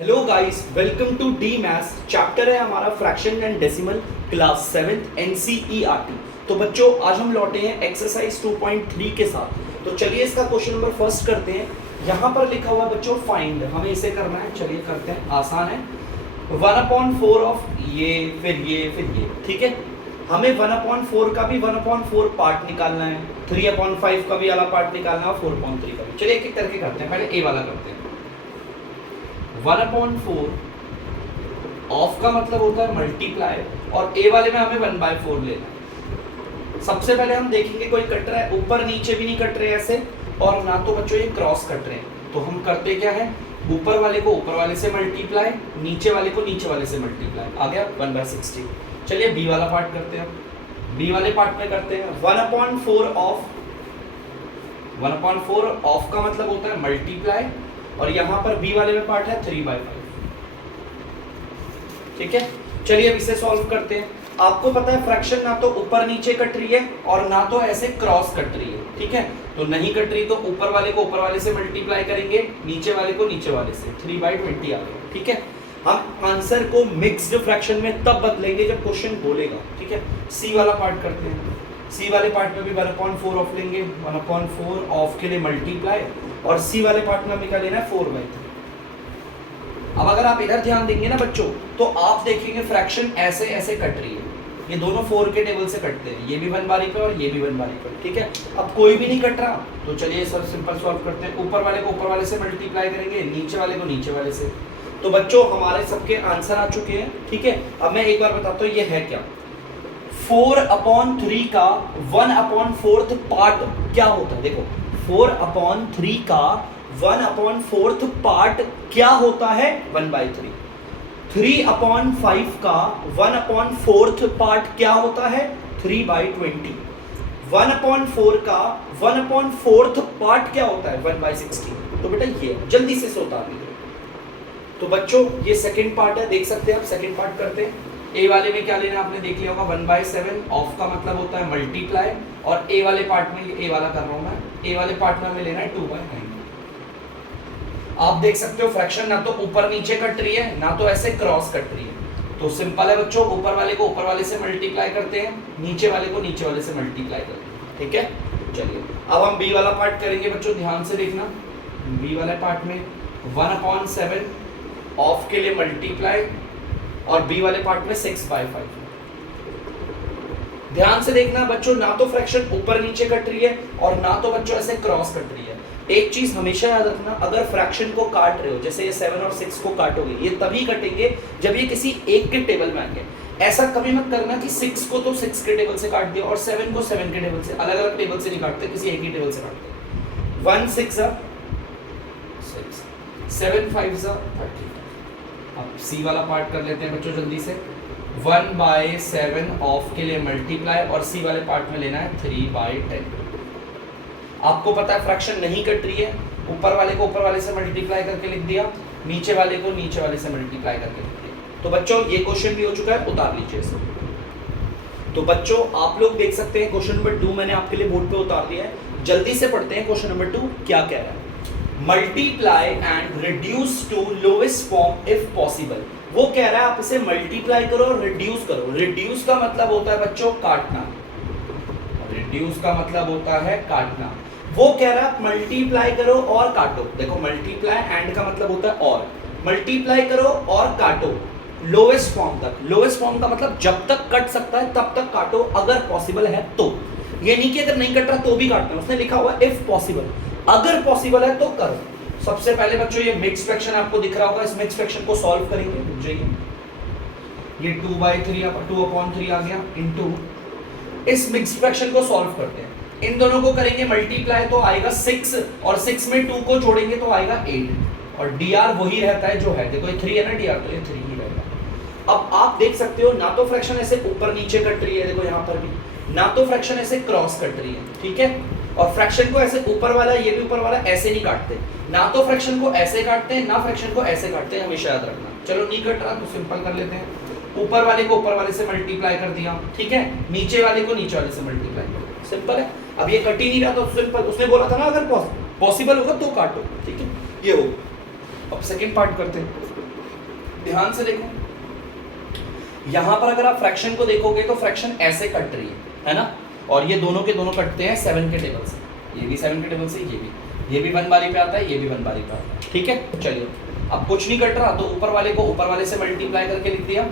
Hello guys, welcome to the maths. Chapter है हमारा fraction and decimal, class 7 NCERT. तो बच्चों आज हम लौटे हैं एक्सरसाइज 2.3 के साथ। तो चलिए इसका क्वेश्चन नंबर फर्स्ट करते हैं। यहाँ पर लिखा हुआ बच्चों फाइंड, हमें इसे करना है। चलिए करते हैं, आसान है। 1/4 ऑफ ये फिर ये, ठीक है। हमें 1/4 का भी 1/4 पार्ट निकालना है, 3/5 का भी वाला पार्ट निकालना है और 4/3 का भी। चलिए एक एक करके करते हैं। पहले ए वाला करते हैं। 1/4 ऑफ का मतलब होता है मल्टीप्लाई, और ए वाले में हमें 1/4 लेना है। सबसे पहले हम देखेंगे कोई कट रहा है, ऊपर नीचे भी नहीं कट रहे ऐसे, और ना तो बच्चों ये क्रॉस कट रहे हैं। तो हम करते क्या है, ऊपर वाले को ऊपर वाले से मल्टीप्लाई, नीचे वाले को नीचे वाले से मल्टीप्लाई, आ गया 1/60। चलिए बी वाला पार्ट करते हैं। बी वाले पार्ट में करते हैं 1/4 ऑफ। 1/4 ऑफ का मतलब होता है मल्टीप्लाई, और यहां पर बी वाले में पार्ट है 3/5, ठीक है। चलिए अब इसे सॉल्व करते हैं। आपको पता है फ्रैक्शन ना तो ऊपर नीचे कट रही है और ना तो ऐसे क्रॉस कट रही है, ठीक है। तो नहीं कट रही तो ऊपर वाले को ऊपर वाले से मल्टीप्लाई करेंगे, नीचे वाले को नीचे वाले से, 3/20 आ गया, ठीक है। हम आंसर को मिक्स्ड फ्रैक्शन में तब बदलेंगे जब क्वेश्चन बोलेगा, ठीक है। सी वाला पार्ट करते हैं। सी वाले पार्ट में भी 1/4 ऑफ लेंगे, 1/4 ऑफ के लिए मल्टीप्लाई, और सी वाले पार्ट में हमें क्या लेना है 4/3। अब अगर आप इधर ध्यान देंगे ना बच्चों, तो आप देखेंगे फ्रैक्शन ऐसे ऐसे कट रही है। ये दोनों 4 के टेबल से कटते हैं, ये भी 1 बारी पे और ये भी 1 बारी पे, ठीक है। अब कोई भी नहीं कट रहा, तो चलिए सब सिंपल सॉल्व करते हैं। ऊपर वाले को ऊपर वाले से मल्टीप्लाई करेंगे, नीचे वाले को नीचे वाले से। तो बच्चों हमारे सबके आंसर आ चुके हैं, ठीक है। अब मैं एक बार बताता हूँ ये है क्या। 4/3 का 1/4 पार्ट क्या होता है, देखो 4/3 का 1/4 पार्ट क्या होता है 1/3। 3/5 का 1/4 पार्ट क्या होता है 3/20। 1/4 का 1/4 पार्ट क्या होता है 1/60। तो बेटा ये जल्दी से सोता है। तो बच्चों ये सेकंड पार्ट है, देख सकते हैं आप। सेकंड पार्ट करते हैं। ए वाले में क्या लेना आपने देख लिया होगा, 1/7 ऑफ का मतलब होता है मल्टीप्लाई, और ए वाले पार्ट में, ए वाला कर रहा हूं मैं, ए वाले पार्ट में हमें लेना है 2/9। आप देख सकते हो फ्रैक्शन ना तो ऊपर नीचे कट रही है, ना तो ऐसे क्रॉस कट रही है। तो सिंपल है बच्चों, ऊपर वाले को ऊपर वाले से मल्टीप्लाई करते हैं, नीचे वाले को नीचे वाले से मल्टीप्लाई करते हैं, ठीक है। चलिए अब हम बी वाला पार्ट करेंगे बच्चों, ध्यान से देखना। बी वाले पार्ट में 1/7 ऑफ के लिए मल्टीप्लाई, और बी वाले पार्ट में 6/5। ध्यान से देखना बच्चों, ना तो फ्रैक्शन ऊपर नीचे कट रही है और ना तो बच्चों ऐसे क्रॉस कट रही है। एक चीज हमेशा याद रखना, अगर फ्रैक्शन को काट रहे हो, जैसे ये 7 और 6 को काटोगे, ये तभी कटेंगे जब ये किसी एक के टेबल में आएंगे। ऐसा कभी मत करना कि 6 को तो 6 के टेबल से काट दिया और 7 को 7 के टेबल से, अलग अलग टेबल से नहीं काटते, किसी एक ही टेबल से काटते। 1 6 6, 7 5 30। अब सी वाला पार्ट कर लेते हैं बच्चों जल्दी से। 1/7 ऑफ के लिए मल्टीप्लाई, और सी वाले पार्ट में लेना है 3/10। आपको पता है फ्रैक्शन नहीं कट रही है, ऊपर वाले को ऊपर वाले से मल्टीप्लाई करके लिख दिया, नीचे वाले को नीचे वाले से मल्टीप्लाई करके लिख दिया। तो बच्चों ये क्वेश्चन भी हो चुका है, उतार लीजिए इसे। तो बच्चों आप लोग देख सकते हैं क्वेश्चन नंबर 2 मैंने आपके लिए बोर्ड पे उतार दिया है। जल्दी से पढ़ते हैं क्वेश्चन नंबर 2 क्या कह रहा है। Multiply and reduce to lowest form if possible. वो कह रहा है आप इसे मल्टीप्लाई करो और रिड्यूस करो। रिड्यूस का मतलब होता है बच्चों काटना, रिड्यूस का मतलब होता है काटना। वो कह रहा है मल्टीप्लाई करो और काटो। देखो मल्टीप्लाई एंड का मतलब होता है और, मल्टीप्लाई करो और काटो लोएस्ट फॉर्म तक। लोएस्ट फॉर्म का मतलब जब तक कट सकता है तब तक काटो, अगर पॉसिबल है तो। ये नहीं कि अगर नहीं कट रहा तो भी काटना, उसने लिखा हुआ इफ पॉसिबल, अगर पॉसिबल है तो करो। सबसे पहले बच्चों ये मिक्स फ्रैक्शन आपको दिख रहा होगा, इस मिक्स फ्रैक्शन को सॉल्व करेंगे। बुझिए ये 2/3 आ गया इनटू, इस मिक्स फ्रैक्शन को सॉल्व करते हैं। इन दोनों को करेंगे मल्टीप्लाई तो आएगा 6, और 6 में 2 को जोड़ेंगे तो आएगा 8, और dr वही रहता है जो है। देखो ये 3 है ना dr, तो ये 3 ही रहेगा। अब आप देख सकते हो ना तो फ्रैक्शन ऐसे ऊपर नीचे कट रही है, देखो यहाँ पर भी, ना तो फ्रैक्शन ऐसे क्रॉस कट रही है, ठीक है। और फ्रैक्शन को ऐसे ऊपर वाला, ये भी ऊपर वाला, ऐसे नहीं काटते। ना तो फ्रैक्शन को ऐसे काटते हैं, ना फ्रैक्शन को ऐसे काटते हैं, हमेशा याद रखना। चलो नहीं कट रहा तो सिंपल कर लेते हैं। ऊपर वाले को ऊपर वाले से मल्टीप्लाई कर दिया, ठीक है। नीचे वाले को नीचे वाले से मल्टीप्लाई कर दिया, सिंपल है। अब ये कट ही नहीं रहा तो सिंपल, उसने बोला था ना अगर पॉसिबल होगा तो काटो, ठीक है। ये हो। अब सेकंड पार्ट करते हैं। ध्यान से देखो, यहां पर अगर आप फ्रैक्शन को देखोगे तो फ्रैक्शन ऐसे कट रही है ना, और ये दोनों के दोनों कटते हैं 7 के टेबल से, ये भी 7 के टेबल से, ये भी 1 बारी पे आता है, ये भी 1 बारी पे आता है, ठीक है। चलिए अब कुछ नहीं कट रहा तो ऊपर वाले को ऊपर वाले से मल्टीप्लाई करके लिख दिया,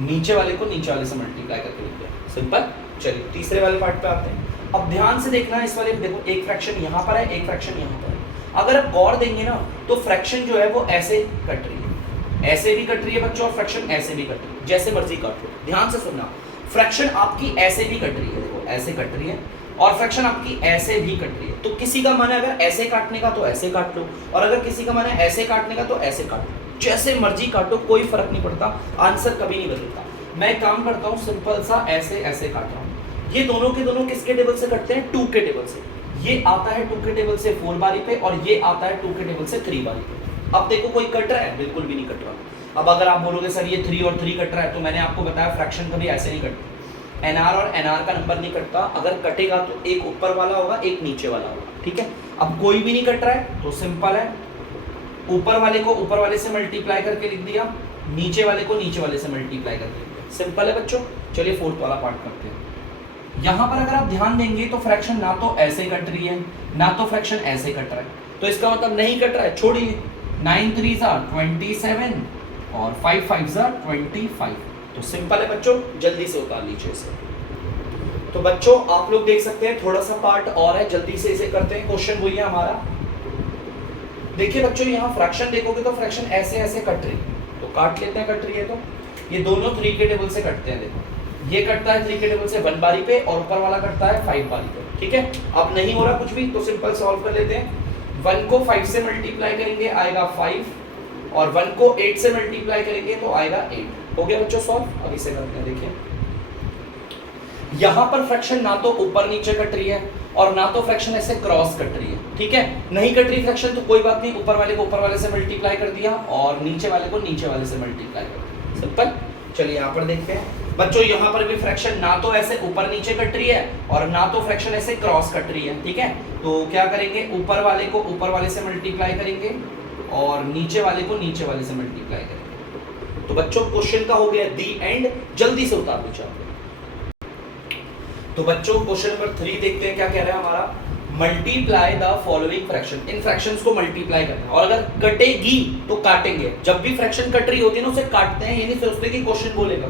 नीचे वाले को नीचे वाले से मल्टीप्लाई करके लिख दिया, सिंपल। चलिए तीसरे वाले पार्ट पे आते हैं। अब ध्यान से देखना इस वाले, देखो एक फ्रैक्शन यहाँ पर है, एक फ्रैक्शन यहाँ पर है। अगर आप गौर देंगे ना तो फ्रैक्शन जो है वो ऐसे कट रही है, ऐसे भी कट रही है बच्चों, और फ्रैक्शन ऐसे भी कट रही है, जैसे मर्जी काट लो। ध्यान से सुनना, फ्रैक्शन आपकी ऐसे भी कट रही है, देखो ऐसे कट रही है, और फ्रैक्शन आपकी ऐसे भी कट रही है। तो किसी का मन है अगर ऐसे काटने का तो ऐसे काट लो, और अगर किसी का मन है ऐसे काटने का तो ऐसे काट लो, जैसे मर्जी काटो, कोई फर्क नहीं पड़ता, आंसर कभी नहीं बदलता। मैं एक काम करता हूँ, सिंपल सा ऐसे ऐसे काट रहा हूँ। ये दोनों के दोनों किसके टेबल से कटते हैं? 2 के टेबल से। ये आता है 2 के टेबल से 4 बारी पे, और ये आता है 2 के टेबल से 3 बारी पे। अब देखो कोई कट रहा है? बिल्कुल भी नहीं कट रहा। अब अगर आप बोलोगे सर ये 3 और 3 कट रहा है, तो मैंने आपको बताया फ्रैक्शन कभी ऐसे नहीं कटते, एनआर और एनआर का नंबर नहीं कटता। अगर कटेगा तो एक ऊपर वाला होगा, एक नीचे वाला होगा, ठीक है। अब कोई भी नहीं कट रहा है तो सिंपल है, ऊपर वाले को ऊपर वाले से मल्टीप्लाई करके लिख दिया, नीचे वाले को नीचे वाले से मल्टीप्लाई करके लिख दिया, सिंपल है बच्चों। चलिए फोर्थ वाला पार्ट करते हैं। यहाँ पर अगर आप ध्यान देंगे तो फ्रैक्शन ना तो ऐसे कट रही है, ना तो फ्रैक्शन ऐसे कट रहा है, तो इसका मतलब नहीं कट रहा है, छोड़िए। 9 3 27 और 5 5 25, तो सिंपल है बच्चों, जल्दी से उतार लीजिए इसे। तो बच्चों आप लोग देख सकते हैं थोड़ा सा पार्ट और है, जल्दी से इसे करते हैं। क्वेश्चन वही है हमारा। देखिए बच्चों यहाँ फ्रैक्शन देखोगे तो फ्रैक्शन ऐसे ऐसे कट रही है, तो काट लेते हैं, कट रही है तो ये दोनों 3 के टेबल से कटते हैं। देखो ये कटता है 3 के टेबल से 1 बारी पे, और ऊपर वाला कटता है 5 बारी पे, ठीक है। अब नहीं हो रहा कुछ भी तो सिंपल सॉल्व कर लेते हैं। 1 को 5 से मल्टीप्लाई करेंगे आएगा 5, और 1 को 8 से मल्टीप्लाई करेंगे तो आएगा 8। हो गया बच्चों सॉल्व। अब इसे करते हैं। देखिए यहाँ पर फ्रैक्शन ना तो ऊपर नीचे कट रही है, और ना तो फ्रैक्शन ऐसे क्रॉस कट रही है, ठीक है। नहीं कट रही फ्रैक्शन तो कोई बात नहीं, ऊपर वाले को ऊपर वाले से मल्टीप्लाई कर दिया, और नीचे वाले को नीचे वाले से मल्टीप्लाई कर दिया, सिंपल। चलिए यहाँ पर देखते हैं बच्चों, यहाँ पर भी फ्रैक्शन ना तो ऐसे ऊपर नीचे कट रही है, और ना तो फ्रैक्शन ऐसे क्रॉस कट रही है, ठीक है। तो क्या करेंगे, ऊपर वाले को ऊपर वाले से मल्टीप्लाई करेंगे, और नीचे वाले को नीचे वाले से मल्टीप्लाई करेंगे। तो बच्चों क्वेश्चन का हो गया दी एंड, जल्दी से उतार दीजिए आप। तो बच्चों क्वेश्चन नंबर 3 देखते हैं क्या कह रहा है हमारा। Multiply the following fraction, in fractions को मल्टीप्लाई करना है, और अगर कटेगी तो काटेंगे। जब भी फ्रैक्शन कट रही होती है ना उसे काटते हैं, ये नहीं सोचते कि क्वेश्चन बोलेगा।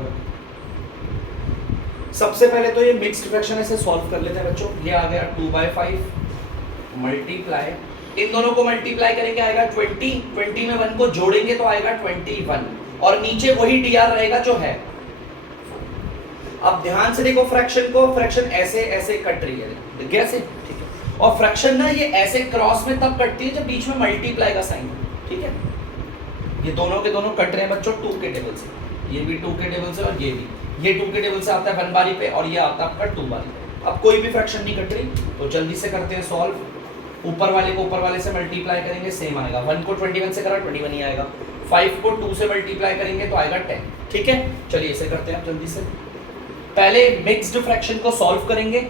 सबसे पहले तो ये मिक्स्ड फ्रैक्शन ऐसे सॉल्व कर लेते हैं बच्चों। ये आ गया 2/5 मल्टीप्लाई, इन दोनों को मल्टीप्लाई करेंगे आएगा 20, 20 में 1 को जोड़ेंगे तो आएगा 21, और नीचे वही dr रहेगा जो है। अब ध्यान से देखो फ्रैक्शन को, फ्रैक्शन ऐसे ऐसे कट रही है, कैसे, ठीक है। और फ्रैक्शन ना ये ऐसे क्रॉस में तब कटती है जब बीच में मल्टीप्लाई का साइन हो, ठीक है। ये दोनों के दोनों कट रहे हैं बच्चों 2 के टेबल से, ये भी 2 के टेबल से, और ये भी, ये 2 के टेबल से आता है 1 बारी पे, और ये आता है आपका 2 बारी पे। अब कोई भी फ्रैक्शन नहीं कट रही तो जल्दी से करते हैं सॉल्व। ऊपर वाले को ऊपर वाले से मल्टीप्लाई करेंगे, सेम आएगा। 1 को 21 से करा 21 ही आएगा। 5 को 2 से मल्टीप्लाई करेंगे तो आएगा 10, ठीक है। चलिए इसे करते हैं आप जल्दी से। पहले मिक्स्ड फ्रैक्शन को सॉल्व करेंगे,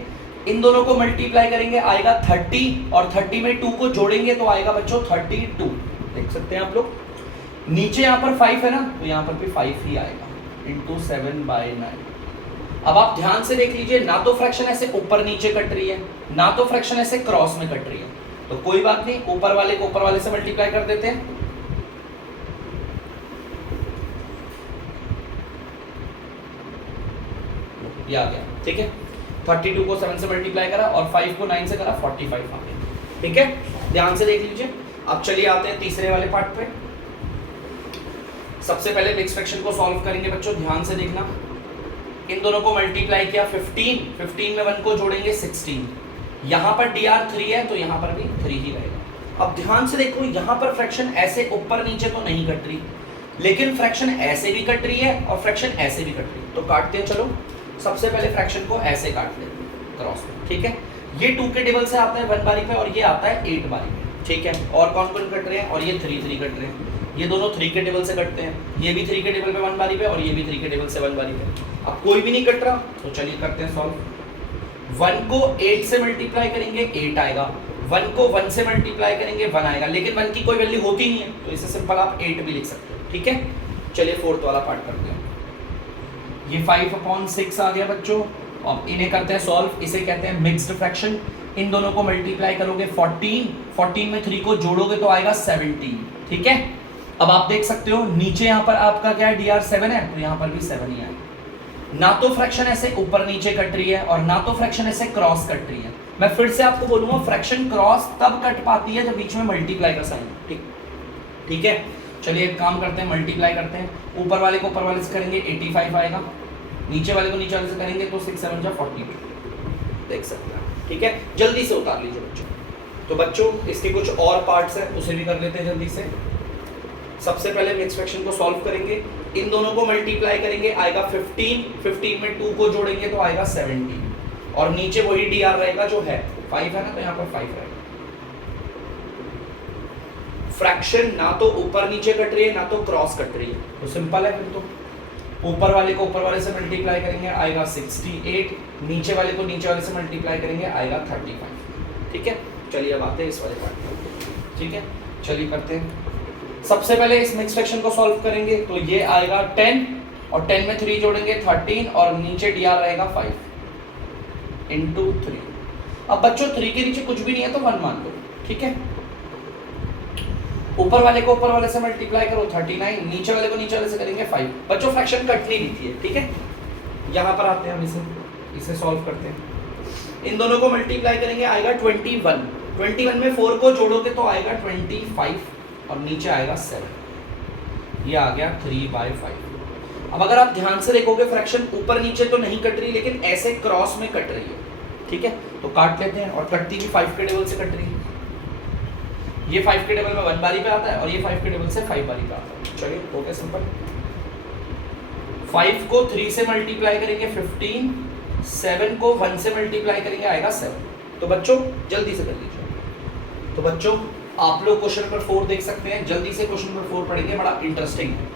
इन दोनों को मल्टीप्लाई करेंगे आएगा 30, और 30 में 2 को जोड़ेंगे तो आएगा बच्चों 32, देख सकते हैं आप लोग। नीचे यहाँ पर 5 है ना, तो यहाँ पर भी 5 ही आएगा, इंटू 7/9। अब आप ध्यान से देख लीजिए, ना तो फ्रैक्शन ऐसे ऊपर नीचे कट रही है, ना तो फ्रैक्शन ऐसे क्रॉस में कट रही है, तो कोई बात नहीं, ऊपर वाले को ऊपर वाले से मल्टीप्लाई कर देते हैं। ये आ गया, ठीक है। 32 को 7 से मल्टीप्लाई करा, और 5 को 9 से करा, 45 आ गया, ठीक है। ध्यान से देख लीजिए। अब चलिए आते हैं तीसरे वाले पार्ट पे। सबसे पहले मिक्स फ्रैक्शन को सॉल्व करेंगे बच्चों, ध्यान से देखना। इन दोनों को मल्टीप्लाई किया 15 में 1 को जोड़ेंगे 16। यहाँ पर dr 3 है तो यहाँ पर भी 3 ही रहेगा। अब ध्यान से देखो, यहाँ पर फ्रैक्शन ऐसे ऊपर नीचे तो नहीं कट रही, लेकिन फ्रैक्शन ऐसे भी कट रही है और फ्रैक्शन ऐसे भी कट रही है, तो काटते हैं। चलो सबसे पहले फ्रैक्शन को ऐसे काट लेते हैं क्रॉस में, ठीक है। ये 2 के टेबल से आता है 1 बारी पे, और ये आता है 8 बारी पे, ठीक है। और कौन कौन कट रहे हैं, और ये 3 3 कट रहे हैं। ये दोनों 3 के टेबल से कटते हैं, ये भी 3 के टेबल पे 1 बारी पे, और ये भी 3 के टेबल से 1 बारी पे। अब कोई भी नहीं कट रहा तो चलिए करते हैं सॉल्व। 1 को 8 से मल्टीप्लाई करेंगे 8 आएगा, 1 को 1 से मल्टीप्लाई करेंगे 1 आएगा, लेकिन 1 की कोई वैल्यू होती नहीं है, तो इसे सिंपल आप 8 भी लिख सकते हो, ठीक है। चलिए फोर्थ वाला पार्ट करते हैं। ये 5/6 आ गया बच्चों। अब इन्हें करते हैं सॉल्व। इसे कहते हैं मिक्स्ड फ्रैक्शन। इन दोनों को मल्टीप्लाई करोगे 14 में 3 को जोड़ोगे तो आएगा 17। ठीक है, अब आप देख सकते हो नीचे यहाँ पर आपका क्या है, dr 7 है, तो यहाँ पर भी 7 ही आएगा। ना तो फ्रैक्शन ऐसे ऊपर नीचे कट रही है और ना तो फ्रैक्शन ऐसे क्रॉस कट रही है। मैं फिर से आपको बोलूंगा, फ्रैक्शन क्रॉस तब कट पाती है जब बीच में मल्टीप्लाई का साइन। ठीक है, चलिए एक काम करते हैं, मल्टीप्लाई करते हैं। ऊपर वाले को ऊपर वाले से करेंगे 85 आएगा, नीचे वाले को नीचे वाले से करेंगे तो 6 7 42 देख सकते हैं। ठीक है, जल्दी से उतार लीजिए बच्चों। तो बच्चों इसके कुछ और पार्ट्स हैं, उसे भी कर लेते हैं जल्दी से। सबसे पहले मिक्स फ्रैक्शन को सॉल्व करेंगे। इन दोनों को मल्टीप्लाई करेंगे, आएगा 15 में 2 को जोड़ेंगे तो आएगा 17 और नीचे वही dr रहेगा जो है 5 है ना, तो यहाँ पर 5 रहेगा। फ्रैक्शन ना तो ऊपर नीचे कट रही है ना तो क्रॉस कट रही है, तो सिंपल है। फिर तो ऊपर वाले को ऊपर वाले से मल्टीप्लाई करेंगे आएगा 68, नीचे वाले को नीचे वाले से मल्टीप्लाई करेंगे आएगा 35। ठीक है, चलिए अब आते हैं इस वाले पार्ट में। ठीक है, चलिए करते हैं। सबसे पहले इस मिक्स फ्रैक्शन को सॉल्व करेंगे तो ये आएगा 10 और 10 में 3 जोड़ेंगे 13 और नीचे dr रहेगा 5 इंटू 3। अब बच्चों 3 के नीचे कुछ भी नहीं है तो 1 मान लो। ठीक है, ऊपर वाले को ऊपर वाले से मल्टीप्लाई करो 39, नीचे वाले को नीचे वाले से करेंगे 5। बच्चों फ्रैक्शन कट नहीं थी है। ठीक है, यहाँ पर आते हैं हम, इसे सॉल्व करते हैं। इन दोनों को मल्टीप्लाई करेंगे आएगा 21 में 4 को जोड़ोगे तो आएगा 25 और नीचे आएगा 7। ये आ गया 3/5। अब अगर आप ध्यान से देखोगे फ्रैक्शन ऊपर नीचे तो नहीं कट रही, लेकिन ऐसे क्रॉस में कट रही है। ठीक है, तो काट लेते हैं। और कटती भी 5 के टेबल से कट रही है। ये 5 के टेबल में 1 बारी पे आता है और ये 5 के टेबल से 5 बारी पे आता है। चलिए हो गया सिंपल। 5 को 3 से मल्टीप्लाई करेंगे 15, 7 को 1 से मल्टीप्लाई करेंगे आएगा 7। तो बच्चों जल्दी से कर लीजिए। तो बच्चों आप लोग क्वेश्चन नंबर 4 देख सकते हैं। जल्दी से क्वेश्चन नंबर 4 पढ़ेंगे, बड़ा इंटरेस्टिंग है।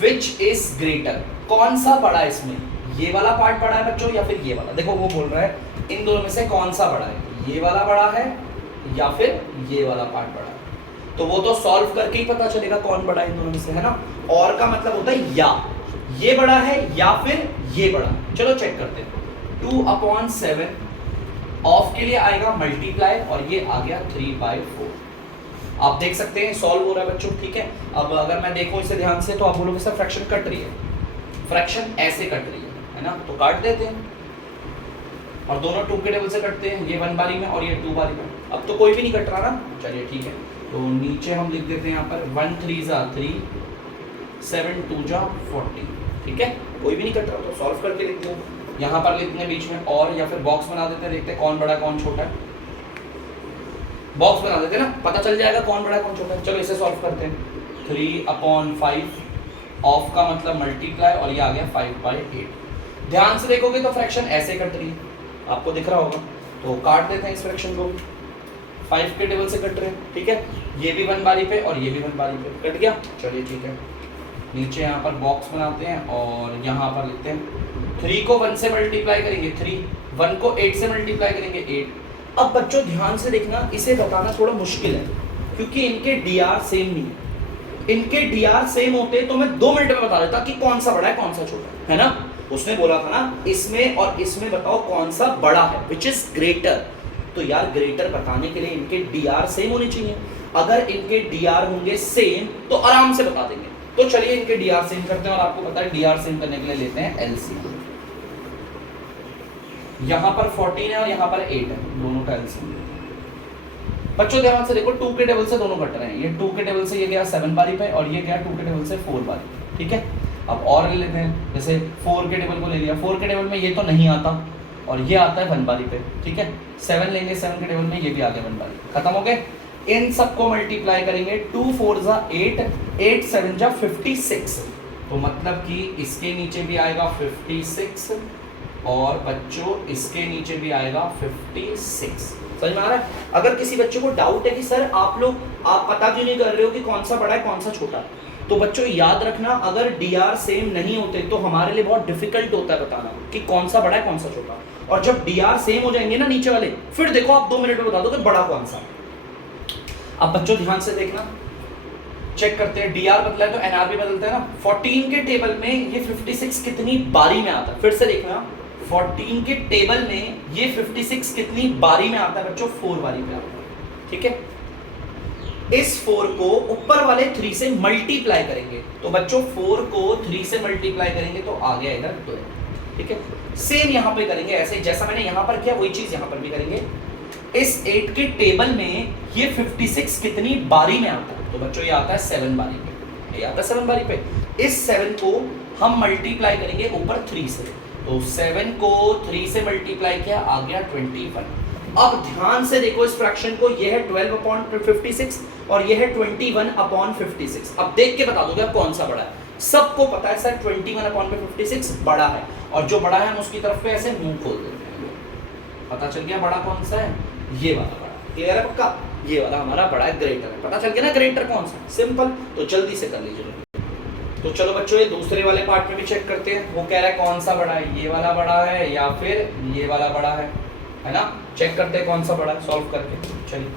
विच इज ग्रेटर, कौन सा बड़ा है इसमें, ये वाला पार्ट बड़ा है बच्चों या फिर ये वाला। देखो वो बोल रहा है इन दोनों में से कौन सा बड़ा है, ये वाला बड़ा है या फिर ये वाला पार्ट बड़ा है। तो वो तो सॉल्व करके ही पता चलेगा कौन बड़ा है इन दोनों में से, है ना। और का मतलब होता है या ये बड़ा है या फिर ये बड़ा है। चलो चेक करते हैं। 2/7 ऑफ के लिए आएगा मल्टीप्लाई और ये आ गया 3/4। आप देख सकते हैं सॉल्व हो रहा है बच्चों। ठीक है, अब अगर मैं देखूं इसे ध्यान से तो आप बोलोगे सर फ्रैक्शन कट रही है, फ्रैक्शन ऐसे कट रही है ना, तो काट देते हैं। और दोनों 2 के टेबल से कटते हैं, ये 1 बारी में और ये 2 बारी में। अब तो कोई भी नहीं कट रहा ना, चलिए ठीक है। तो नीचे हम लिख देते हैं यहाँ पर 1 3 जा 3, 7 2 जा 40। ठीक है, कोई भी नहीं कट रहा तो सॉल्व करके लिख दो। यहाँ पर लिखते हैं बीच में और, या फिर बॉक्स बना देते हैं, देखते हैं कौन बड़ा कौन छोटा है। बॉक्स बना देते हैं ना, पता चल जाएगा कौन बड़ा कौन छोटा है। चलो इसे सॉल्व करते हैं। 3/5 ऑफ का मतलब मल्टीप्लाई और ये आ गया 5/8। ध्यान से देखोगे तो फ्रैक्शन ऐसे कट रही है, आपको दिख रहा होगा। तो काट देते हैं इस फ्रैक्शन को, 5 के टेबल से कट रहे हैं। ठीक है, ये भी 1 बारी पे और ये भी 1 बारी पे कट गया। चलिए ठीक है, नीचे यहाँ पर बॉक्स बनाते हैं और यहाँ पर लिखते हैं 3 को 1 से मल्टीप्लाई करेंगे 3, 1 को 8 से मल्टीप्लाई करेंगे 8। अब बच्चों ध्यान से देखना, इसे बताना थोड़ा मुश्किल है क्योंकि इनके dr सेम नहीं है। इनके dr सेम होते तो मैं 2 मिनट में बता देता कि कौन सा बड़ा है कौन सा छोटा है ना। उसने बोला था ना इसमें और इसमें बताओ कौन सा बड़ा है, विच इज ग्रेटर। तो यार ग्रेटर बताने के लिए इनके dr सेम होने चाहिए। अगर इनके dr होंगे सेम तो आराम से बता देंगे। तो चलिए इनके dr सेम करते हैं और आपको पता है dr सेम करने के लिए लेते हैं LCM। यहाँ पर 14 है और यहाँ पर 8 है, दोनों का LCM। बच्चों ध्यान से देखो 2 के टेबल से दोनों कट रहे हैं। ये 2 के टेबल से ये गया 7 बारी पे और ये गया 2 के टेबल से 4 बारी। ठीक है, अब और ले लेते हैं, जैसे 4 के टेबल को ले लिया, 4 के टेबल में ये तो नहीं आता और ये आता है 1 बारी पे। ठीक है, 7 लेंगे, 7 के टेबल में ये भी आ गया 1 बारी। खत्म हो गए। इन सबको मल्टीप्लाई करेंगे, 2 4 जा 8, 8 7 जा 56। तो मतलब कि इसके नीचे भी आएगा 56 और बच्चों इसके नीचे भी आएगा 56। समझ में आ रहा है। अगर किसी बच्चे को डाउट है कि सर आप पता क्यों नहीं कर रहे हो कि कौन सा बड़ा है कौन सा छोटा है, तो बच्चों याद रखना अगर dr सेम नहीं होते तो हमारे लिए बहुत डिफिकल्ट होता है बताना कि कौन सा बड़ा है कौन सा छोटा। और जब dr सेम हो जाएंगे ना नीचे वाले, फिर देखो आप 2 मिनट में बता दो कि बड़ा कौन सा। अब बच्चों ध्यान से देखना, चेक करते हैं, dr बदला है तो nr भी बदलता है ना। 14 के टेबल में ये 56 कितनी बारी में आता है, फिर से देखना 14 के टेबल में ये 56 कितनी बारी में आता है बच्चों, 4 बारी में आता है, ठीक है। इस 4 को ऊपर वाले 3 से मल्टीप्लाई करेंगे, तो बच्चों 4 को 3 से मल्टीप्लाई करेंगे तो आ गया इधर 12, ठीक है। सेम यहां पे करेंगे ऐसे, जैसा मैंने यहां पर किया वही चीज यहां पर भी करेंगे। इस 8 के टेबल में ये 56 कितनी बारी में आता है, तो बच्चों ये आता है 7 बारी पे, ये आता है 7 बारी पे। इस 7 को हम मल्टीप्लाई करेंगे ऊपर 3 से, तो 7 को 3 से मल्टीप्लाई किया आ गया 21। अब ध्यान से देखो इस फ्रैक्शन को, ये है 12/56 और ये है 21/56। अब देख के बता दोगे अब कौन सा बड़ा है। सबको पता है सर 21/56 बड़ा है, और जो बड़ा है हम उसकी तरफ पे ऐसे मुंह खोल देते हैं। पता चल गया बड़ा कौन सा है, ये वाला बड़ा। क्लियर है पक्का, ये वाला हमारा बड़ा है, ग्रेटर है। पता चल गया ना ग्रेटर कौन सा, सिंपल। तो जल्दी से कर लीजिए। तो चलो बच्चों ये दूसरे वाले पार्ट में भी चेक करते हैं। वो कह रहा है कौन सा बड़ा है, ये वाला बड़ा है या फिर ये वाला बड़ा है ना। चेक करते हैं कौन सा बड़ा है सॉल्व करके। चलिए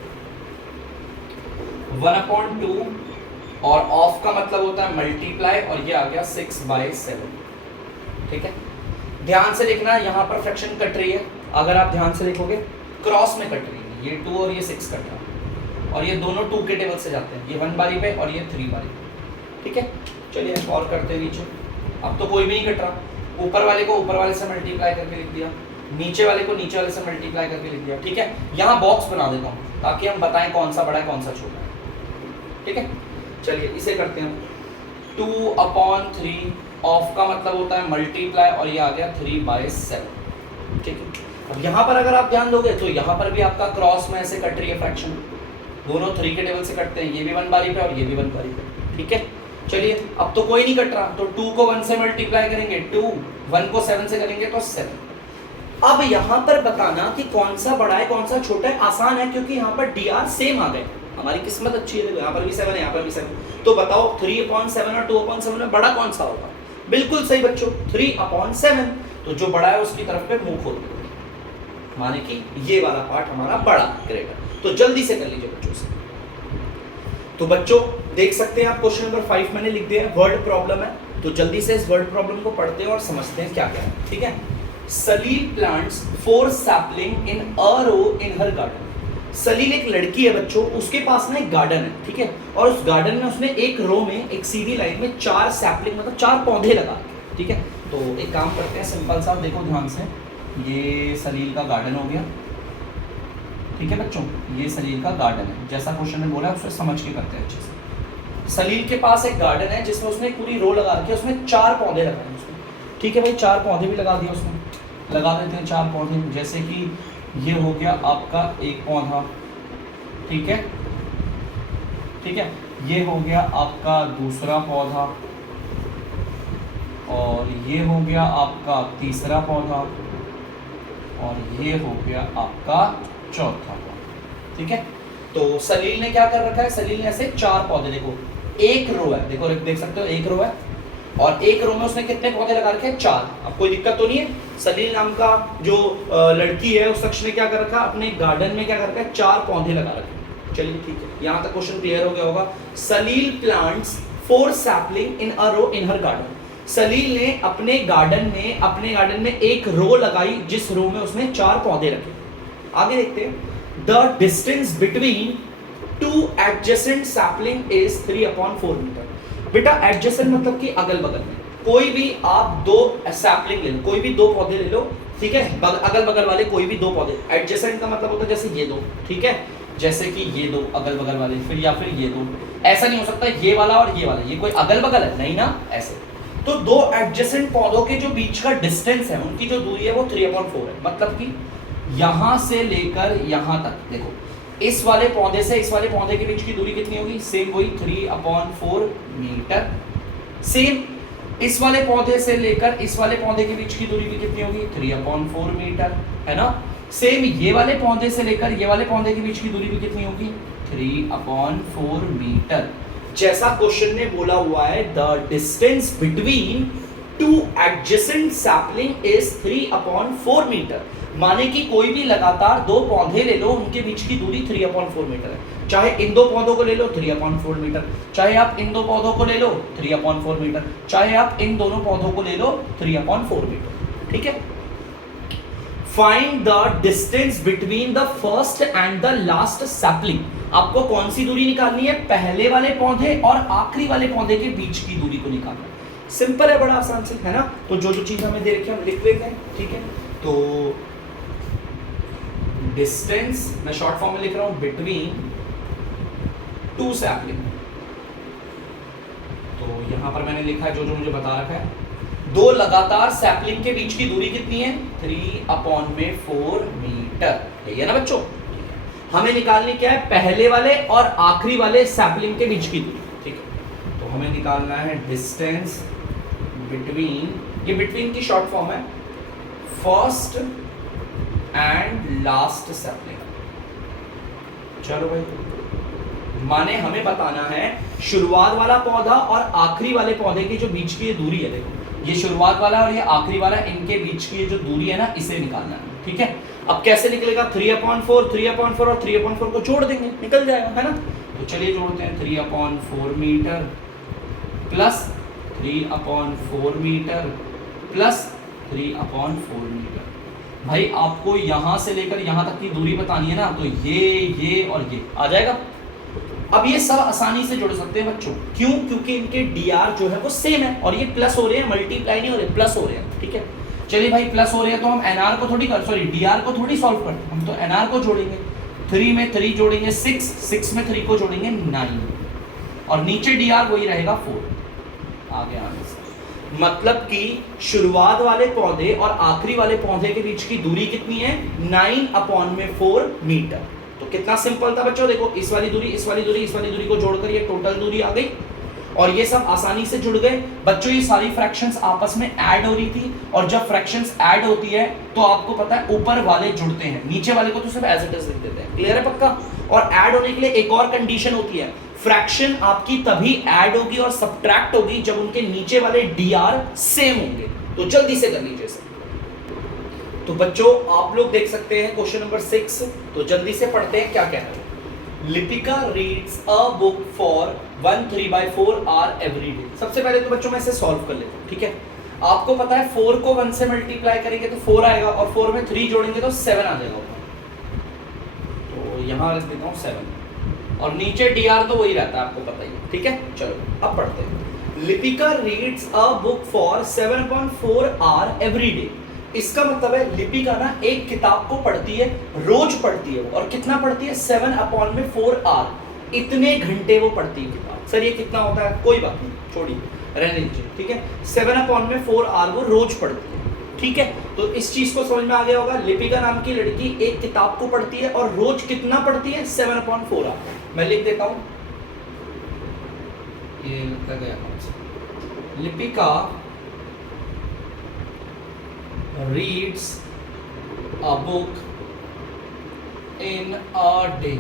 1/2 और ऑफ का मतलब होता है मल्टीप्लाई, और ये आ गया 6/7, ठीक है। ध्यान से देखना यहाँ पर फ्रैक्शन कट रही है, अगर आप ध्यान से देखोगे क्रॉस में कट रही है, ये 2 और ये 6 कट रहा है, और ये दोनों 2 के टेबल से जाते हैं, ये 1 बारी पे और ये 3 बारी पे, ठीक है। चलिए और करते हैं नीचे। अब तो कोई भी नहीं कट रहा, ऊपर वाले को ऊपर वाले से मल्टीप्लाई करके लिख दिया, नीचे वाले को नीचे वाले से मल्टीप्लाई करके लिख दिया, ठीक है। यहाँ बॉक्स बना देता हूँ ताकि हम बताएं कौन सा बड़ा है कौन सा छोटा है, ठीक है। चलिए इसे करते हैं 2/3, ऑफ का मतलब होता है मल्टीप्लाई, और ये आ गया 3/7, ठीक है। अब यहाँ पर अगर आप ध्यान दोगे तो यहाँ पर भी आपका क्रॉस में ऐसे कट रही है फ्रैक्शन, दोनों 3 के टेबल से कटते हैं, ये भी 1 बारी पे और ये भी 1 बारी पे, ठीक है। चलिए अब तो कोई नहीं कट रहा, तो 2 को 1 से मल्टीप्लाई करेंगे 2, 1 को 7 से करेंगे तो 7। अब यहाँ पर बताना कि कौन सा बड़ा है कौन सा छोटा है, आसान है क्योंकि यहाँ पर dr सेम आ गए। हमारी किस्मत अच्छी है, यहाँ पर भी 7 है यहाँ पर भी 7। तो बताओ 3/7 और 2/7 में बड़ा कौन सा होगा। बिल्कुल सही बच्चों 3/7, तो जो बड़ा है उसकी तरफ पे मुंह खोल दो, माने कि ये वाला पार्ट हमारा बड़ा ग्रेटर। तो जल्दी से कर लीजिए बच्चों से। तो बच्चों देख सकते हैं आप क्वेश्चन नंबर 5 मैंने लिख दिया, वर्ड प्रॉब्लम है। तो जल्दी से इस वर्ड प्रॉब्लम को पढ़ते हैं और समझते हैं क्या क्या है, ठीक है। सलील प्लांट्स 4 सैपलिंग इन अ रो इन हर गार्डन। सलील एक लड़की है बच्चों, उसके पास ना एक गार्डन है, ठीक है। और उस गार्डन में उसने एक रो में एक सीधी लाइन में 4 सैपलिंग मतलब 4 पौधे लगा, ठीक है। तो एक काम करते हैं सिंपल सा, देखो ध्यान से, ये सलील का गार्डन हो गया, ठीक है बच्चों। ये सलील का गार्डन है, जैसा क्वेश्चन में बोला उसे समझ के करते हैं अच्छे से। सलील के पास एक गार्डन है जिसमें उसने एक पूरी रो लगा रखी है, उसमें 4 पौधे लगाए उसने, ठीक है भाई। 4 पौधे भी लगा दिए उसने, लगा देते हैं 4 पौधे। जैसे कि ये हो गया आपका एक पौधा, ठीक है, ठीक है। ये हो गया आपका दूसरा पौधा, और ये हो गया आपका तीसरा पौधा, और ये हो गया आपका चौथा पौधा, ठीक है। तो सलील ने क्या कर रखा है, सलील ने ऐसे 4 पौधे, देखो एक रो है, देखो देख सकते हो एक रो है, और एक रो में उसने कितने पौधे लगा रखे हैं, 4। अब कोई दिक्कत तो नहीं है। सलील नाम का जो लड़की है उस शख्स ने क्या कर रखा है, अपने गार्डन में क्या कर रखा है, 4 पौधे लगा रखे हैं। चलिए ठीक है, यहाँ तक क्वेश्चन क्लियर हो गया होगा। सलील प्लांट्स 4 सैपलिंग इन अ रो इन हर गार्डन। सलील ने अपने गार्डन में एक रो लगाई जिस रो में उसने 4 पौधे रखे। आगे देखते हैं। The distance between 2 adjacent sapling is 3/4 metre. बेटा एडजेसेंट मतलब कि अगल बगल में, कोई भी आप 2 सैपलिंग ले लो, कोई भी 2 पौधे ले लो, ठीक है। अगल बगल वाले कोई भी 2 पौधे। एडजेसेंट का मतलब होता है जैसे ये 2, ठीक है, जैसे कि ये 2 अगल बगल वाले, फिर या फिर ये 2। ऐसा नहीं हो सकता ये वाला और ये वाला, ये कोई अगल बगल है नहीं ना, ऐसे। तो 2 एडजेसेंट पौधों के जो बीच का डिस्टेंस है, उनकी जो दूरी है वो 3/4 है। मतलब कि यहां से लेकर यहां तक, देखो इस वाले पौधे से इस वाले पौधे के बीच की दूरी कितनी होगी, सेम वही 3/4 मीटर। सेम इस वाले पौधे से लेकर इस वाले पौधे के बीच की दूरी भी कितनी होगी, 3/4 मीटर, है ना। सेम ये वाले पौधे से लेकर ये वाले पौधे के बीच की दूरी भी कितनी होगी, 3/4 मीटर। जैसा क्वेश्चन ने बोला हुआ है, the distance between 2 adjacent sapling is 3/4 metre. माने कि कोई भी लगातार 2 पौधे ले लो, उनके बीच की दूरी 3/4 मीटर है। चाहे इन दो पौधों को ले लो 3/4 मीटर, चाहे आप इन दो पौधों को ले लो 3/4 मीटर, चाहे आप इन दोनों पौधों को ले लो 3/4 मीटर। ठीक है। Find the distance between the first and the last sapling. आपको कौन सी दूरी निकालनी है? पहले वाले पौधे और आखिरी वाले पौधे के बीच की दूरी को निकालना है। सिंपल है, बड़ा आसान से, है ना। तो जो जो चीज हमें दे रखी है हम लिख लेते हैं। ठीक है। तो डिस्टेंस मैं शॉर्ट फॉर्म में लिख रहा हूं, बिटवीन टू सैपलिंग। तो यहां पर मैंने लिखा है जो जो मुझे बता रखा है, दो लगातार सैपलिंग के बीच की दूरी कितनी है? 3/4 मीटर। यही है ना बच्चों। हमें निकालनी क्या है? पहले वाले और आखिरी वाले सैपलिंग के बीच की दूरी। ठीक है। तो हमें निकालना है डिस्टेंस बिटवीन, ये बिटवीन की शॉर्ट फॉर्म है, फर्स्ट एंड लास्ट सैपलिंग। चलो भाई, माने हमें बताना है शुरुआत वाला पौधा और आखिरी वाले पौधे की जो बीच की ये दूरी है, देखो ये शुरुआत वाला और ये आखिरी वाला, इनके बीच की ये जो दूरी है ना, इसे निकालना है। ठीक है। अब कैसे निकलेगा? 3/4 3/4 और 3/4 को जोड़ देंगे, निकल जाएगा, है ना। तो चलिए जोड़ते हैं, 3/4 metre plus 3/4 metre plus 3/4 metre. भाई आपको यहां से लेकर यहां तक की दूरी बतानी है ना, तो ये और ये आ जाएगा। अब ये सब आसानी से जोड़ सकते हैं बच्चों। क्यों? क्योंकि इनके dr जो है वो सेम है और ये प्लस हो रहे हैं, मल्टीप्लाई नहीं हो रहे, प्लस हो रहे हैं। ठीक है। चलिए भाई, प्लस हो रहे हैं तो हम nr को थोड़ी dr को थोड़ी सॉल्व करते हैं, हम तो nr को जोड़ेंगे। 3 में 3 जोड़ेंगे 6 में 3 को जोड़ेंगे 9 और नीचे dr वही रहेगा 4। आगे आने से मतलब कि शुरुआत वाले पौधे और आखिरी वाले पौधे के बीच की दूरी कितनी है? 9/4 मीटर। तो कितना सिंपल था बच्चों, देखो इस वाली दूरी, इस वाली दूरी, इस वाली दूरी को जोड़कर ये टोटल दूरी आ गई और ये सब आसानी से जुड़ गए। बच्चों ये सारी फ्रैक्शंस आपस में ऐड हो रही थी और जब फ्रैक्शंस ऐड होती है तो आपको पता है ऊपर वाले जुड़ते हैं, नीचे वाले को तो सिर्फ एज इट इज लिख देते हैं। क्लियर है पक्का? और ऐड होने के लिए एक और कंडीशन होती है, फ्रैक्शन आपकी तभी ऐड होगी और सब्ट्रैक्ट होगी जब उनके नीचे वाले dr सेम होंगे। तो जल्दी से कर लीजिए सर। तो बच्चों आप लोग देख सकते हैं क्वेश्चन नंबर 6, तो जल्दी से पढ़ते हैं क्या कह रहे हैं। Lipika reads a book for 1 3/4 hour every day. सबसे पहले तो बच्चों मैं इसे सॉल्व कर लेता हूं। ठीक है। आपको पता है 4 को 1 से मल्टीप्लाई करेंगे तो 4 आएगा और 4 में 3 जोड़ेंगे तो 7 आ जाएगा। तो यहां लिख देता हूं 7 और नीचे dr तो वही रहता है, आपको पता ही है। ठीक है। चलो अब पढ़ते हैं। Lipika reads a book for 7/4 hour every day. इसका मतलब है लिपिका ना एक किताब को पढ़ती है, रोज पढ़ती है वो। और कितना पढ़ती है? 7/4 आवर। इतने घंटे वो पढ़ती है किताब। सर ये कितना होता है? कोई बात नहीं, छोड़िए, रहने दीजिए। ठीक है। 7/4 आवर वो रोज पढ़ती है। ठीक है। तो इस चीज को समझ में आ गया होगा। लिपिका नाम की लड़की एक किताब को पढ़ती है और रोज कितना पढ़ती है? 7/4 आवर। मैं लिख देता हूं, ये लिखा गया, Lipika reads a book in a day।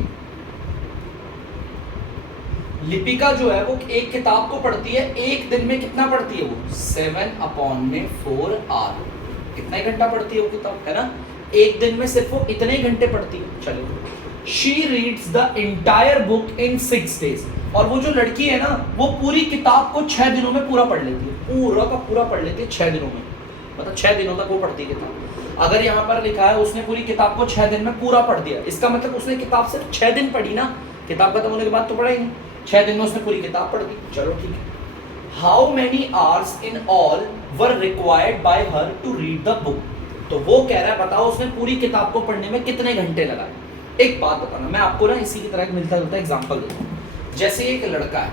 Lipika जो है वो एक किताब को पढ़ती है, एक दिन में कितना पढ़ती है वो? 7/4 आवर। कितना ही घंटा पढ़ती है वो किताब, है ना। एक दिन में सिर्फ वो इतने ही घंटे पढ़ती है। चलिए, she reads the entire book in 6 days। और वो जो लड़की है ना वो पूरी किताब को 6 दिनों में पूरा पढ़ लेती है, पूरा का पूरा पढ़ लेती है 6 दिनों में। मतलब 6 दिनों तक वो पढ़ती है किताब। अगर यहाँ पर लिखा है उसने पूरी किताब को 6 दिन में पूरा पढ़ दिया, इसका मतलब उसने किताब सिर्फ 6 दिन पढ़ी ना, किताब खत्म होने के बाद तो पढ़ा ही नहीं। 6 दिन में उसने पूरी किताब पढ़ दी। चलो ठीक है। How many hours in all were required by her to read the book. तो वो कह रहा है बताओ उसने पूरी किताब को पढ़ने में कितने घंटे लगाए। एक बात बताना, मैं आपको ना इसी की तरह मिलता जुलता एग्जाम्पल देता हूँ। जैसे एक लड़का है,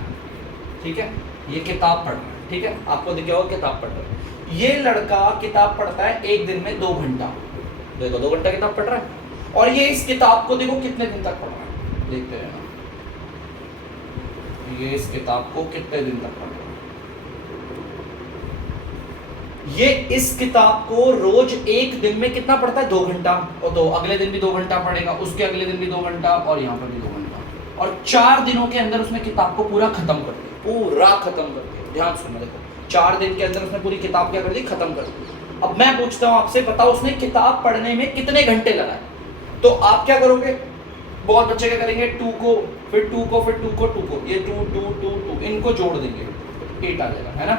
ठीक है, ये किताब पढ़ रहा है, ठीक है, आपको दिख होगा किताब पढ़ रहा है। ये लड़का किताब पढ़ता है एक दिन में 2 घंटा। देखो 2 घंटा किताब पढ़ रहा है और ये इस किताब को देखो कितने दिन तक पढ़ रहा है, देखते रहना। ये इस किताब को कितने दिन तक पढ़ रहा है। ये इस किताब को रोज एक दिन में कितना पढ़ता है? 2 घंटा। और तो अगले दिन भी 2 घंटा पढ़ेगा, उसके अगले दिन भी 2 घंटा और यहाँ पर भी 2 घंटा। और 4 दिनों के अंदर उसने किताब को पूरा खत्म कर दिया, पूरा खत्म कर दिया। ध्यान सुनना, देखो 4 दिन के अंदर उसने पूरी किताब क्या कर दी? खत्म कर दी। अब मैं पूछता हूं आपसे, बताओ उसने किताब पढ़ने में कितने घंटे लगाए? तो आप क्या करोगे? बहुत बच्चे क्या करेंगे, 2 को फिर 2 को फिर 2 को 2 को, ये 2 2 2 2 इनको जोड़ देंगे, 8 आ जाएगा, है ना।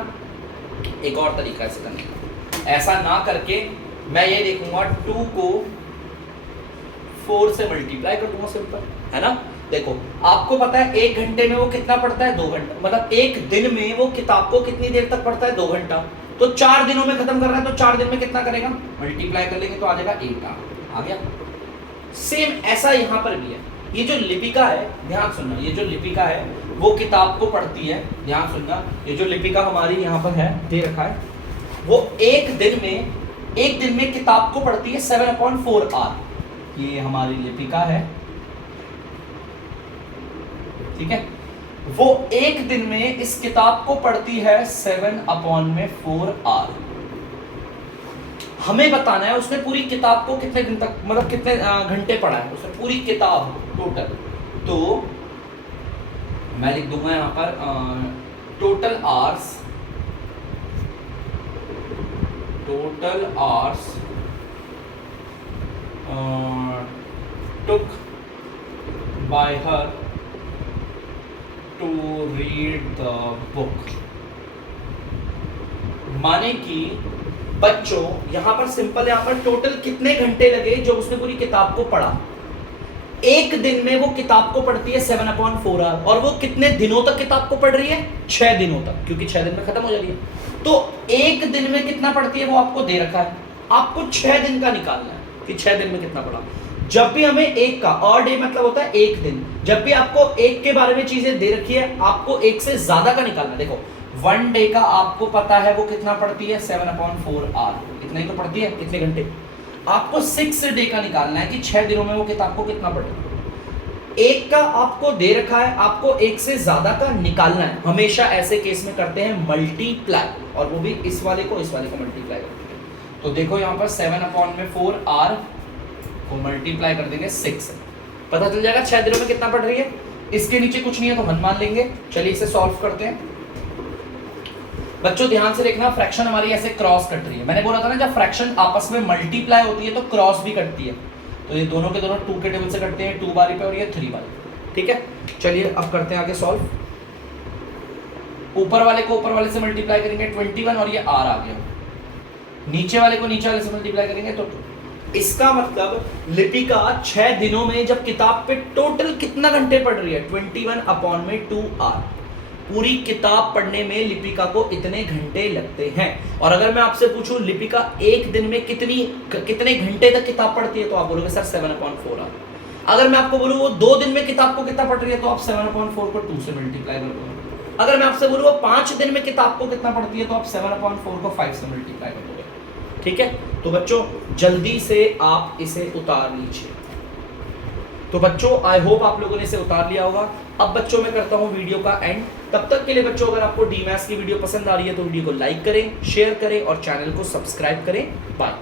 एक और तरीका ऐसे करने का, ऐसा ना करके मैं ये देखूंगा 2 को 4 से मल्टीप्लाई कर दूंगा, सिंपल है ना। देखो आपको पता है 1 घंटे में वो कितना पढ़ता है, 2 घंटा, मतलब 1 दिन में वो किताब को कितनी देर तक पढ़ता है, 2 घंटा। तो 4 दिनों में खत्म कर रहा है, तो 4 दिन में कितना करेगा, मल्टीप्लाई कर लेंगे तो आ जाएगा 8 आ गया। सेम ऐसा यहाँ पर भी है, ये जो लिपिका है, ध्यान सुनना, ये जो लिपिका है वो किताब को पढ़ती है, ध्यान सुनना, ये जो लिपिका हमारी यहाँ पर है दे रखा है, वो एक दिन में किताब को पढ़ती है 7/4 आवर। ये हमारी लिपिका है, ठीक है, वो एक दिन में इस किताब को पढ़ती है 7/4 आवर। हमें बताना है उसने पूरी किताब को कितने दिन तक, मतलब कितने घंटे पढ़ा है उसने पूरी किताब टोटल। तो मैं लिख दूंगा यहां पर total hours took by her to read the book। माने कि बच्चों यहां पर सिंपल, यहां पर टोटल कितने घंटे लगे जब उसने पूरी किताब को पढ़ा। एक दिन में वो किताब को पढ़ती है 7/4 आवर, और वो कितने दिनों तक किताब को पढ़ रही है, 6 दिनों तक, क्योंकि 6 दिन में खत्म हो जा रही है। तो एक दिन में कितना पढ़ती है वो आपको दे रखा है, आपको 6 दिन का निकालना है कि 6 दिन में कितना पढ़ा। जब भी हमें एक का, और डे मतलब होता है एक दिन, जब भी आपको एक के बारे में चीजें दे रखी है, आपको एक से ज्यादा का निकालना है। देखो 1 डे का आपको पता है वो कितना पढ़ती है, 7/4 आवर, इतना ही तो पढ़ती है, कितने घंटे। आपको 6 डे का निकालना है कि 6 दिनों में वो किताब को कितना पढ़े। एक का आपको दे रखा है, आपको एक से ज्यादा का निकालना है। हमेशा ऐसे केस में करते हैं मल्टीप्लाई, और वो भी इस वाले को मल्टीप्लाई करते हैं। तो देखो यहाँ पर 7/4 आवर को मल्टीप्लाई कर देंगे 6 से, पता चल जाएगा 6 दिनों में कितना पढ़ रही है। इसके नीचे कुछ नहीं है तो 1 मान लेंगे। चलिए इसे सॉल्व करते हैं। बच्चों ध्यान से देखना, फ्रैक्शन हमारी ऐसे क्रॉस कट रही है। मैंने बोला था ना जब फ्रैक्शन आपस में मल्टीप्लाई होती है तो क्रॉस भी कटती है। तो ये दोनों के दोनों 2 के टेबल से कटते हैं, 2 बारी पे और ये 3 बारी, ठीक है। चलिए अब करते हैं आगे सॉल्व। ऊपर वाले को ऊपर वाले से मल्टीप्लाई करेंगे 21 और ये r आ गया। नीचे वाले को नीचे वाले से मल्टीप्लाई करेंगे तो 2। इसका मतलब लिपिका 6 दिनों में जब किताब पे टोटल कितना घंटे पढ़ रही है, 21/2 आवर। पूरी किताब पढ़ने में लिपिका को इतने घंटे लगते हैं। और अगर मैं आपसे पूछूं लिपिका एक दिन में कितने घंटे तक किताब पढ़ती है, तो आप बोलोगे सर 7/4 आवर। अगर मैं आपको बोलूं वो 2 दिन में किताब को कितना पढ़ रही है, तो आप 7/4 को 2 से मल्टीप्लाई कर दोगे। अगर मैं आपसे बोलूं वो 5 दिन में किताब को कितना पढ़ती है, तो आप 7/4 को 5 से मल्टीप्लाई कर दोगे, ठीक है। तो बच्चों जल्दी से आप इसे उतार लीजिए। तो बच्चों आई होप आप लोगों ने इसे उतार लिया होगा। अब बच्चों मैं करता हूं वीडियो का एंड। तब तक के लिए बच्चों अगर आपको डीमैथ्स की वीडियो पसंद आ रही है तो वीडियो को लाइक करें, शेयर करें और चैनल को सब्सक्राइब करें। बाय।